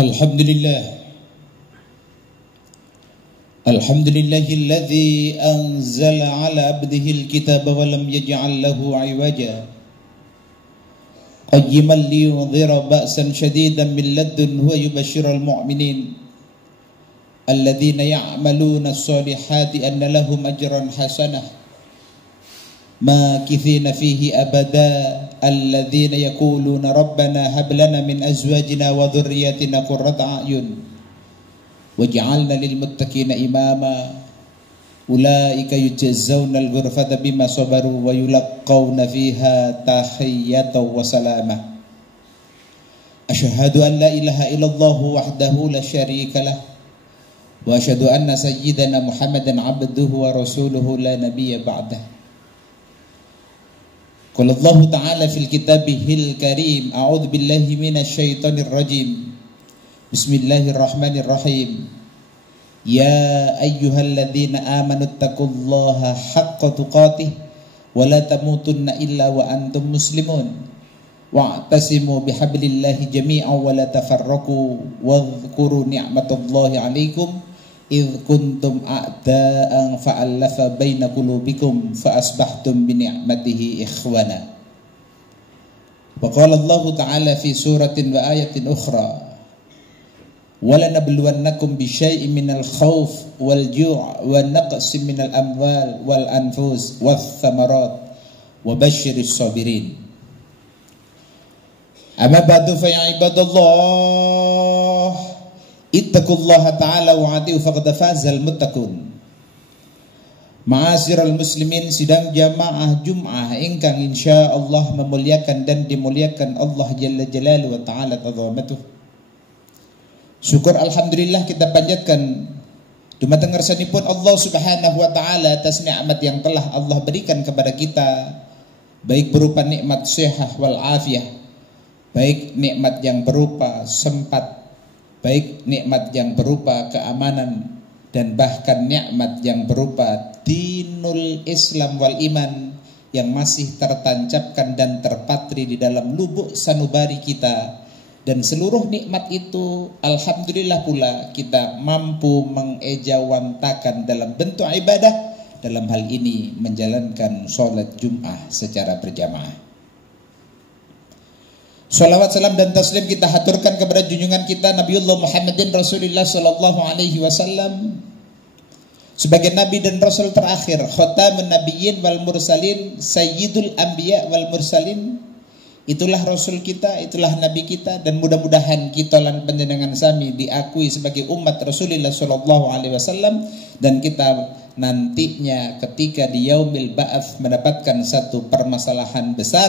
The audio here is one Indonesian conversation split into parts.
Alhamdulillah. Alhamdulillahilladzi anzala ala abdihi alkitaba wa lam yaj'al lahu 'iwaja qayyiman liyundhira ba'san shadidan min ladunhu wa yubashshiral mu'minin alladzina ya'maluna as-solihati anna lahum ajran hasanah makithina fihi abada alladzina yaquluna rabbana hab lana min azwajina wa dhurriyyatina qurrata a'yun waj'alna lil muttaqina imama ulaika yujzauna al-ghurfata bima sabaru wa yulaqqawna fiha tahiyyatan wa salama. Asyhadu an la ilaha illallah wahdahu la syarika lah wa asyhadu anna sayyidana Muhammadan abduhu wa rasuluhu la nabiyya ba'dah. Qala Allah ta'ala fil kitabihil karim a'udzu billahi minasyaitonir rajim. Bismillahirrahmanirrahim. Ya ayyuhalladzina amanu taqullaha haqqa tuqatih wa la tamutunna illa wa antum muslimun wa'tasimu bihablillahi jami'an wa la tafarraqu wadhkuru ni'matallahi 'alaikum idh kuntum a'da'an fa'alafa baina qulubikum fa asbahtum bi ni'matihi ikhwana. Wa qala Allah ta'ala fi suratin wa ayatin ukhra wala nabluwannakum bi syai'in minal khauf wal ju' wa naqsin minal amwal wal anfus wath thamarat wa basyiris sabirin. Amma ba'du fa ya ibadallah ittaqullaha ta'ala wa ati'u faqad fazal muttaqun. Ma'asyiral muslimin, sidang jamaah Jum'ah ingkang insyaallah memuliakan dan dimuliakan Allah jalla jalaluhu wa ta'ala azamatuh. Syukur alhamdulillah kita panjatkan dumateng ngarsanipun Allah Subhanahu wa taala atas nikmat yang telah Allah berikan kepada kita, baik berupa nikmat sehat wal afiyah, baik nikmat yang berupa sempat, baik nikmat yang berupa keamanan, dan bahkan nikmat yang berupa dinul Islam wal iman yang masih tertancapkan dan terpatri di dalam lubuk sanubari kita. Dan seluruh nikmat itu alhamdulillah pula kita mampu mengejawantakan dalam bentuk ibadah, dalam hal ini menjalankan sholat Jum'ah secara berjamaah. Salawat salam dan taslim kita haturkan kepada junjungan kita Nabiullah Muhammadin Rasulullah sallallahu alaihi wasallam sebagai nabi dan rasul terakhir, khatamun nabiyyin wal mursalin, sayyidul anbiya wal mursalin. Itulah rasul kita, itulah nabi kita, dan mudah-mudahan kita lan panjenengan sami diakui sebagai umat Rasulullah sallallahu alaihi wasallam, dan kita nantinya ketika di yaumil ba'ats mendapatkan satu permasalahan besar,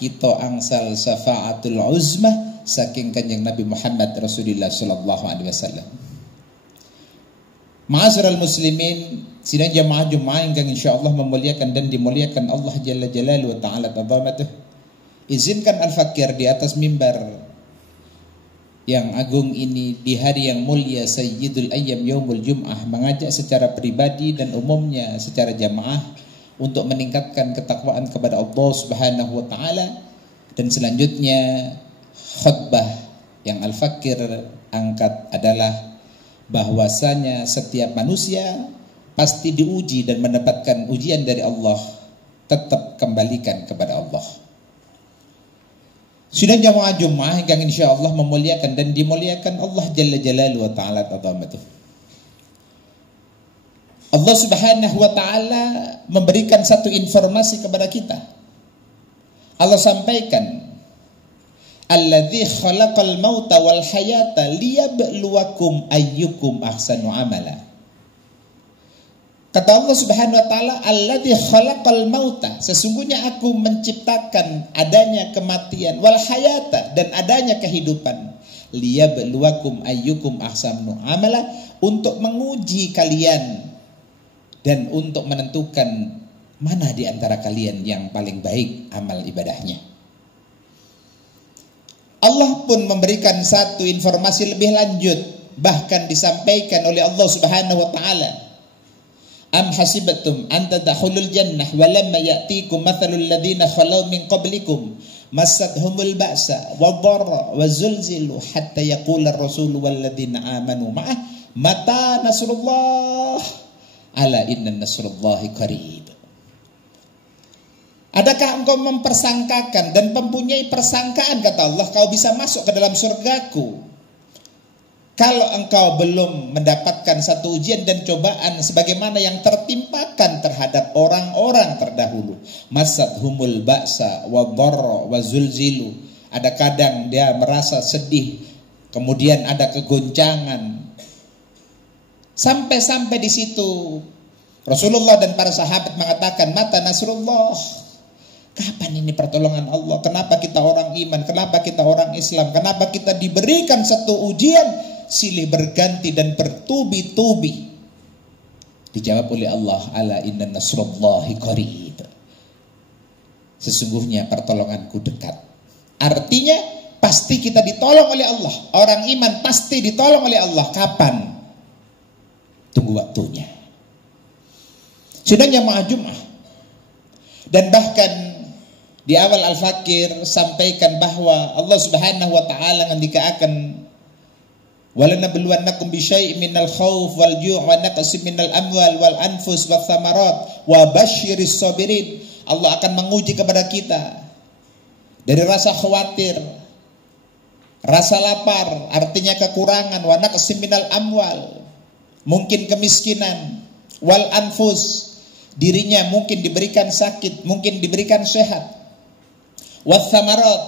kita angsal syafaatul uzmah saking kanjeng Nabi Muhammad Rasulullah sallallahu alaihi wasallam. Ma'asyiral muslimin, sidang jamaah Jumat yang insyaallah memuliakan dan dimuliakan Allah jalla jalaluhu wa ta'ala azamatuh. Izinkan Al-Fakir di atas mimbar yang agung ini di hari yang mulia Sayyidul Ayyam Yaumul Jum'ah mengajak secara pribadi dan umumnya secara jamaah untuk meningkatkan ketakwaan kepada Allah Subhanahu wa taala. Dan selanjutnya khutbah yang Al-Fakir angkat adalah bahwasanya setiap manusia pasti diuji dan mendapatkan ujian dari Allah, tetap kembalikan kepada Allah. Sudah jamaah Jumat yang insyaallah memuliakan dan dimuliakan Allah jalla jalaluhu wa ta'ala azamatuh. Allah Subhanahu wa ta'ala memberikan satu informasi kepada kita. Allah sampaikan, alladzi khalaqal mauta wal hayata liyabluwakum ayyukum ahsanu amala. Kata Allah Subhanahu wa taala, alladzi khalaqal mauta, sesungguhnya aku menciptakan adanya kematian, wal hayata, dan adanya kehidupan, liyabluwakum ayyukum ahsanu amala, untuk menguji kalian dan untuk menentukan mana di antara kalian yang paling baik amal ibadahnya. Allah pun memberikan satu informasi lebih lanjut, bahkan disampaikan oleh Allah Subhanahu wa taala. Am hasibatum an tadkhulul jannah wa lamma ya'tikum mathalul ladzina khalau min qablikum Masadhumul ba'sa wadh-dharra wazulzilu hatta yaqula ar-rasul walladzina amanu ma'ah mata nasrullah ala inna nasrullahi qarib. Adakah engkau mempersangkakan dan mempunyai persangkaan, kata Allah, kau bisa masuk ke dalam surgaku kalau engkau belum mendapatkan satu ujian dan cobaan sebagaimana yang tertimpakan terhadap orang-orang terdahulu. Masadhumul ba'sa wadh-dharra wazulzilu. Ada kadang dia merasa sedih, kemudian ada kegoncangan. Sampai-sampai di situ Rasulullah dan para sahabat mengatakan, mata nasrullah. Kapan ini pertolongan Allah? Kenapa kita orang iman? Kenapa kita orang Islam? Kenapa kita diberikan satu ujian silih berganti dan bertubi-tubi? Dijawab oleh Allah, ala inna nasrullahi qarib. Sesungguhnya pertolonganku dekat. Artinya pasti kita ditolong oleh Allah. Orang iman pasti ditolong oleh Allah. Kapan? Tunggu waktunya. Sudah jamaah Jum'ah. Dan bahkan di awal Al-Fakir sampaikan bahwa Allah Subhanahu wa taala ngendika akan walanabluwannakum bisyai'in minal khauf wal ju' wa naqsin minal amwal wal anfus wath thamarat wa basyiris sabirin. Allah akan menguji kepada kita dari rasa khawatir, rasa lapar, artinya kekurangan, wa naqsin minal amwal, mungkin kemiskinan, wal anfus, dirinya mungkin diberikan sakit, mungkin diberikan sehat. Wath thamarat,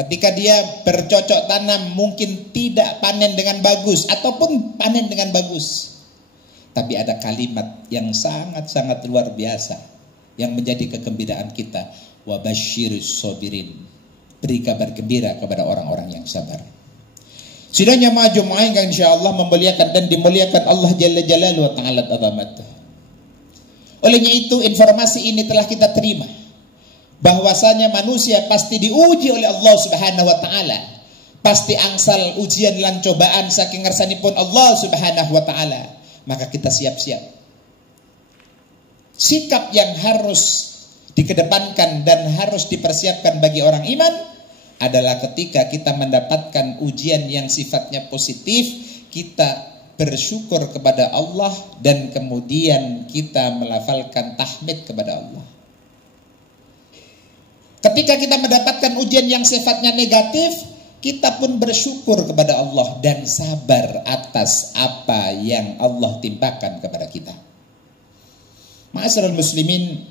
ketika dia bercocok tanam mungkin tidak panen dengan bagus ataupun panen dengan bagus. Tapi ada kalimat yang sangat-sangat luar biasa yang menjadi kegembiraan kita. Wa basyiris sabirin. Beri kabar gembira kepada orang-orang yang sabar. Sidangnya maju ma'ingkan insyaallah memuliakan dan dimuliakan Allah Jalla Jalaluhu wa ta'ala azamatuh. Olehnya itu informasi ini telah kita terima, bahwasanya manusia pasti diuji oleh Allah Subhanahu wa taala. Pasti angsal ujian lan cobaan saking ngersanipun Allah Subhanahu wa taala. Maka kita siap-siap. Sikap yang harus dikedepankan dan harus dipersiapkan bagi orang iman adalah ketika kita mendapatkan ujian yang sifatnya positif, kita bersyukur kepada Allah dan kemudian kita melafalkan tahmid kepada Allah. Ketika kita mendapatkan ujian yang sifatnya negatif, kita pun bersyukur kepada Allah dan sabar atas apa yang Allah timpakan kepada kita. Ma'asyiral muslimin,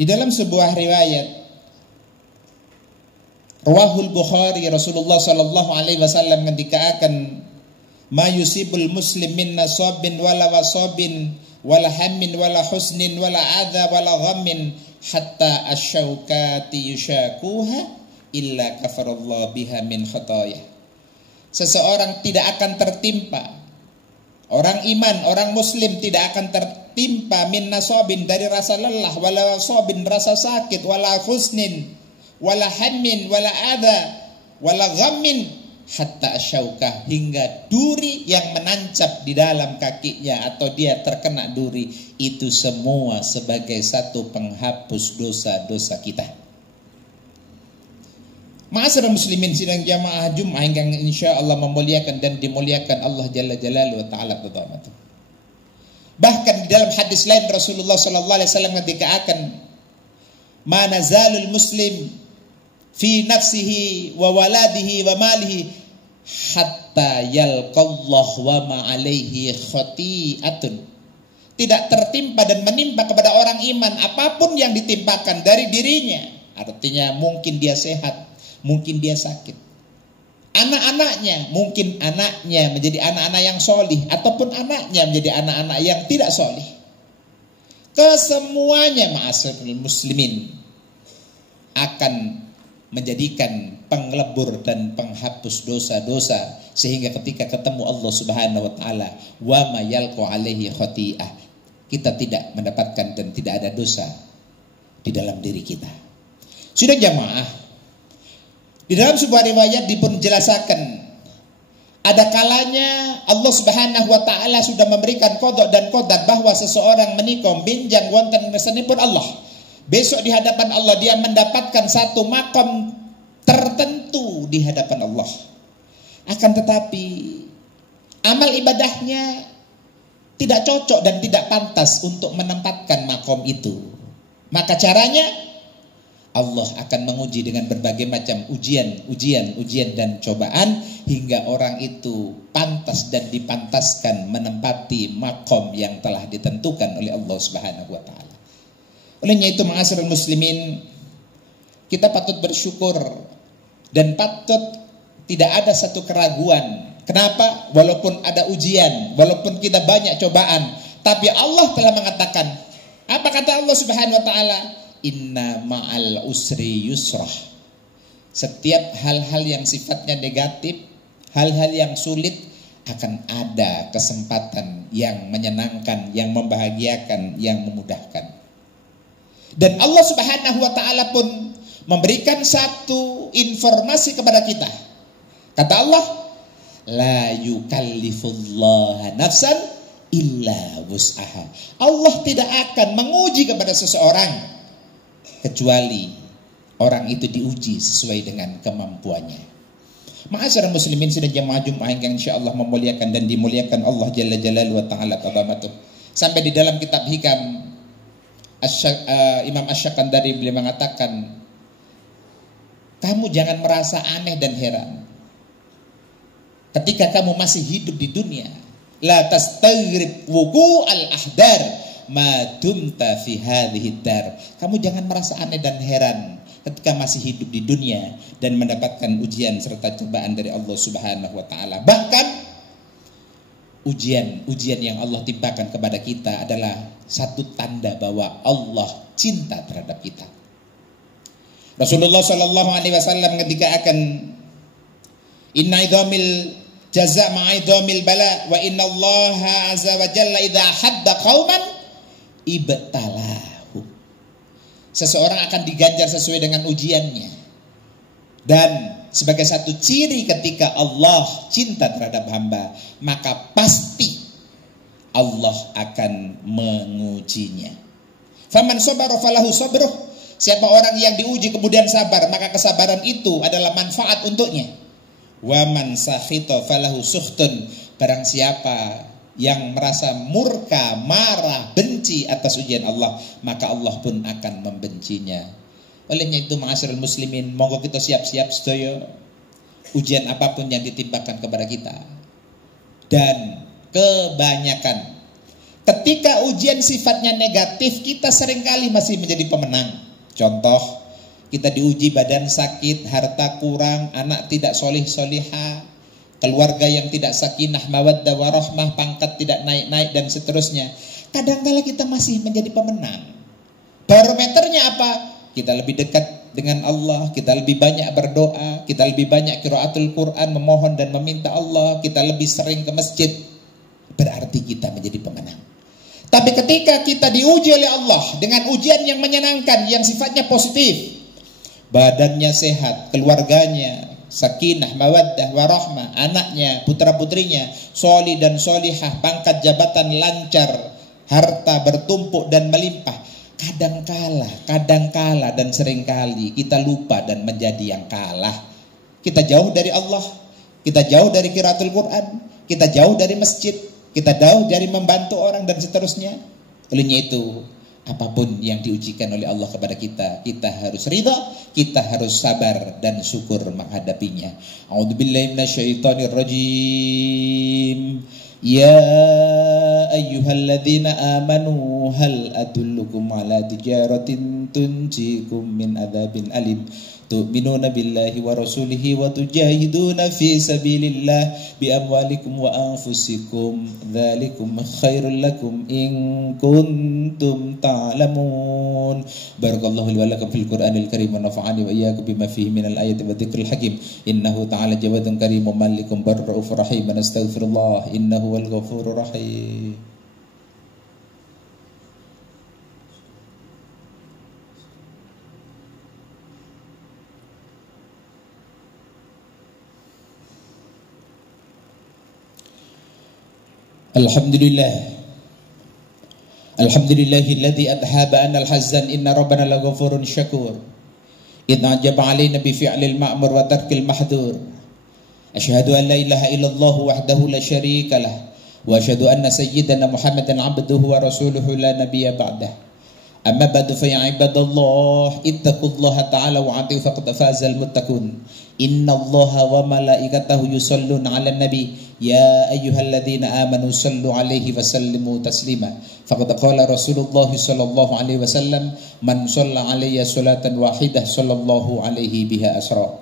di dalam sebuah riwayat Rawahul Bukhari, Rasulullah sallallahu alaihi wasallam mendikaakan ma yusibul muslim min nasabin wala wasabin wala hammin wala husnin wala adha wala ghammin hatta asyaukati yushakuha illa kafarallahu biha min khataya. Seseorang tidak akan tertimpa, orang iman, orang muslim tidak akan tertimpa min nasabin, dari rasa lelah, wala wasabin, rasa sakit, wala husnin wala hammin wala adha wala ghammin hatta asyaukah, hingga duri yang menancap di dalam kakinya atau dia terkena duri, itu semua sebagai satu penghapus dosa-dosa kita. Ma'asyiral muslimin sidang jamaah Jumat yang insyaallah memuliakan dan dimuliakan Allah Jalla Jalaluhu wa ta'ala azamatuh. Bahkan di dalam hadis lain Rasulullah sallallahu alaihi wasallam mendikaakan ma nazalul muslim fi nafsihi wa waladihi wa malihi hatta yalqallah wa ma alaihi khati'atun. Tidak tertimpa dan menimpa kepada orang iman apapun yang ditimpakan dari dirinya. Artinya mungkin dia sehat, mungkin dia sakit. Anak-anaknya, mungkin anaknya menjadi anak-anak yang solih, ataupun anaknya menjadi anak-anak yang tidak solih. Kesemuanya ma'asyiral muslimin akan menjadikan penglebur dan penghapus dosa-dosa, sehingga ketika ketemu Allah Subhanahu wa taala, wa ma yalqu alaihi khati'ah, kita tidak mendapatkan dan tidak ada dosa di dalam diri kita. Sudah jamaah, di dalam sebuah riwayat dipenjelasakan, ada kalanya Allah Subhanahu wa taala sudah memberikan qada dan qadar bahwa seseorang menikah benjang wonten ngersanipun Allah, besok di hadapan Allah dia mendapatkan satu makom tertentu di hadapan Allah. Akan tetapi amal ibadahnya tidak cocok dan tidak pantas untuk menempatkan makom itu. Maka caranya Allah akan menguji dengan berbagai macam ujian dan cobaan hingga orang itu pantas dan dipantaskan menempati makom yang telah ditentukan oleh Allah Subhanahu wa taala. Olehnya itu, ma'asyiral muslimin, kita patut bersyukur dan patut tidak ada satu keraguan. Kenapa? Walaupun ada ujian, walaupun kita banyak cobaan, tapi Allah telah mengatakan, apa kata Allah Subhanahu wa taala? Inna ma'al usri yusrah. Setiap hal-hal yang sifatnya negatif, hal-hal yang sulit, akan ada kesempatan yang menyenangkan, yang membahagiakan, yang memudahkan. Dan Allah Subhanahu wa taala pun memberikan satu informasi kepada kita. Kata Allah, la yukallifullah nafsan illa wus'aha. Allah tidak akan menguji kepada seseorang kecuali orang itu diuji sesuai dengan kemampuannya. Ma'asyiral muslimin, sidang jamaah Jumat yang insyaallah memuliakan dan dimuliakan Allah Jalla Jalaluhu wa ta'ala qadamatuh. Sampai di dalam kitab Hikam Imam Asy-Syakandari beliau mengatakan, kamu jangan merasa aneh dan heran ketika kamu masih hidup di dunia. La tastaghrib wuqu'al ahdar ma dumta fi hadhihi dar. Kamu jangan merasa aneh dan heran ketika masih hidup di dunia dan mendapatkan ujian serta cobaan dari Allah Subhanahu wa taala. Bahkan ujian yang Allah timpakan kepada kita adalah satu tanda bahwa Allah cinta terhadap kita. Rasulullah sallallahu alaihi wasallam ketika akan inna idhamil jaza ma'idhamil bala wa inna Allah azza wa jalla idza hadda qauman ibtalahu. Seseorang akan diganjar sesuai dengan ujiannya. Dan sebagai satu ciri ketika Allah cinta terhadap hamba, maka pasti Allah akan mengujinya. Faman sabara falahu sabruh. Siapa orang yang diuji kemudian sabar, maka kesabaran itu adalah manfaat untuknya. Wa man sakhita falahu sukhtun. Barang siapa yang merasa murka, marah, benci atas ujian Allah, maka Allah pun akan membencinya. Olehnya itu, ma'asyiral muslimin, monggo kita siap-siap sedaya ujian apapun yang ditimpakan kepada kita. Dan kebanyakan ketika ujian sifatnya negatif, kita seringkali masih menjadi pemenang. Contoh, kita diuji badan sakit, harta kurang, anak tidak solih-solihah, keluarga yang tidak sakinah, mawaddah, warahmah, pangkat tidak naik-naik, dan seterusnya. Kadang-kala kita masih menjadi pemenang. Barometernya apa? Kita lebih dekat dengan Allah, kita lebih banyak berdoa, kita lebih banyak qiraatul Quran, memohon dan meminta Allah, kita lebih sering ke masjid. Berarti kita menjadi pemenang. Tapi ketika kita diuji oleh Allah dengan ujian yang menyenangkan, yang sifatnya positif, badannya sehat, keluarganya sakinah, mawaddah, warahmah, anaknya, putra-putrinya solih dan solihah, pangkat jabatan lancar, harta bertumpuk dan melimpah. Kadangkala dan seringkali kita lupa dan menjadi yang kalah. Kita jauh dari Allah, kita jauh dari qiraatul Quran, kita jauh dari masjid, kita jauh dari membantu orang dan seterusnya. Olehnya itu, apapun yang diujikan oleh Allah kepada kita, kita harus ridha, kita harus sabar dan syukur menghadapinya. A'udzubillahi minasyaitonir rajim. Ya ayyuhalladzina amanu hal adullukum ala tijaratin tunjikum min adzabin alim. Tu'minuna billahi wa rasulihi wa tujahiduna fi sabilillah bi amwalikum wa anfusikum dzalikum khairul lakum in kuntum ta'lamun. Barakallahu li wa lakum fil Qur'anil karim wa nafa'ani wa iyyakum bima fihi minal ayati wa dzikril hakim. Innahu ta'ala jawadun karimun malikum barraufur rahim. Nastaghfirullah innahu wal ghafurur rahim. Alhamdulillah Alhamdulillahilladzi adhaba anal hazan inna rabbana laghafurun syakur. Idza ajaba alaina bi fi'lil ma'mur wa tarkil mahdur. Asyhadu an la ilaha illallah wahdahu la syarika lah wa asyhadu anna sayyidana Muhammadan abduhu wa rasuluhu la nabiyya ba'dah. Amma ba'du fa ya ibadallah ittaqullaha ta'ala wa ati'u faqad fazal muttaqun. Innallaha wa malaikatahu yusalluna 'alan nabi ya ayyuhalladzina amanu sallu 'alaihi wa sallimu taslima. Faqad qala Rasulullah sallallahu alaihi wasallam man shalla 'alayya salatan wahidah sallallahu alaihi biha asra.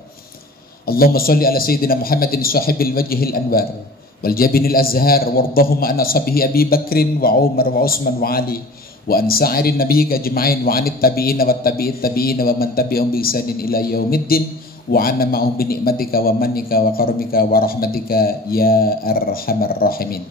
Allahumma shalli ala sayyidina Muhammadin sahibil wajhil anwar wal jabinil azhar wardahum an ashabihi Abi Bakrin wa Umar wa Utsman wa Ali wa an sa'irin nabiyika ajma'in wa anit tabi'in wa tabi'it tabi'in wa man tabi'ahum bi ihsanin ila yaumiddin wa anna ma'hum bi ni'matika wa mannika wa karamika wa rahmatika ya arhamar rahimin.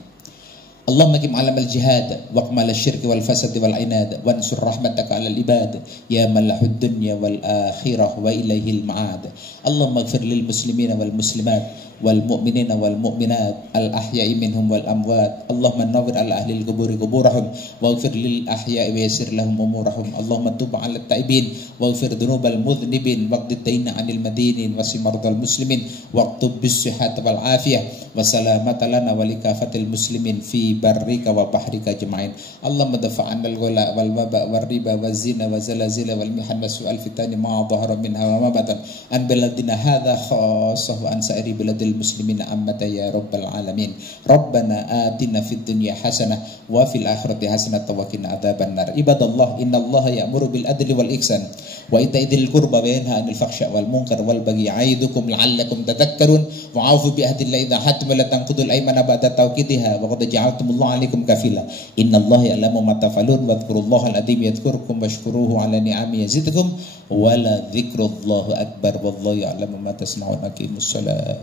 Allahumma qim alamal jihad wa qmal asyirk wal fasad wal inad wa ansur rahmataka alal ibad ya malahud dunya wal akhirah wa ilaihil ma'ad. Allahumma ighfir lil muslimina wal muslimat wal mu'minina wal mu'minat al ahya'i minhum wal amwat. Allahumma nawwir ala ahli al quburi quburahum wa ighfir lil ahya'i wa yassir lahum umurahum. Allahumma tub 'ala at-taibin wa ighfir dhunubal mudhnibin waqdi dayna 'anil madinin wa simardal muslimin waqtub bis sihhat wal afiyah wa salamata lana wa likafatil muslimin fi barrika wa bahrika ajma'in. Allahumma dafa'an al-ghala wal waba wal riba wal zina wa zalazila wal mihan wa su'al fitani ma dhahara minha wa ma batan an baladina hadha khassah wa an sa'iri baladil muslimin ammata ya rabbal alamin. Rabbana atina fid dunya hasanah wa fil akhirati hasanah wa qina adzaban nar. Ibadallah innallaha ya'muru bil adli wal ihsan wa ita'i dzil qurba wa yanha 'anil fahsya'i wal munkar wal baghi ya'idukum la'allakum tadhakkarun wa 'aufu bi ahdillahi idza hatam la tanqudul aymana ba'da tawqidiha wa qad ja'altumullahu 'alaikum kafila. Innallaha ya'lamu ma taf'alun wadhkurullahal adzim yadhkurkum washkuruhu 'ala ni'amihi yazidkum wa la dzikrullahi akbar wallahu ya'lamu ma tasna'un. Aqimus shalah.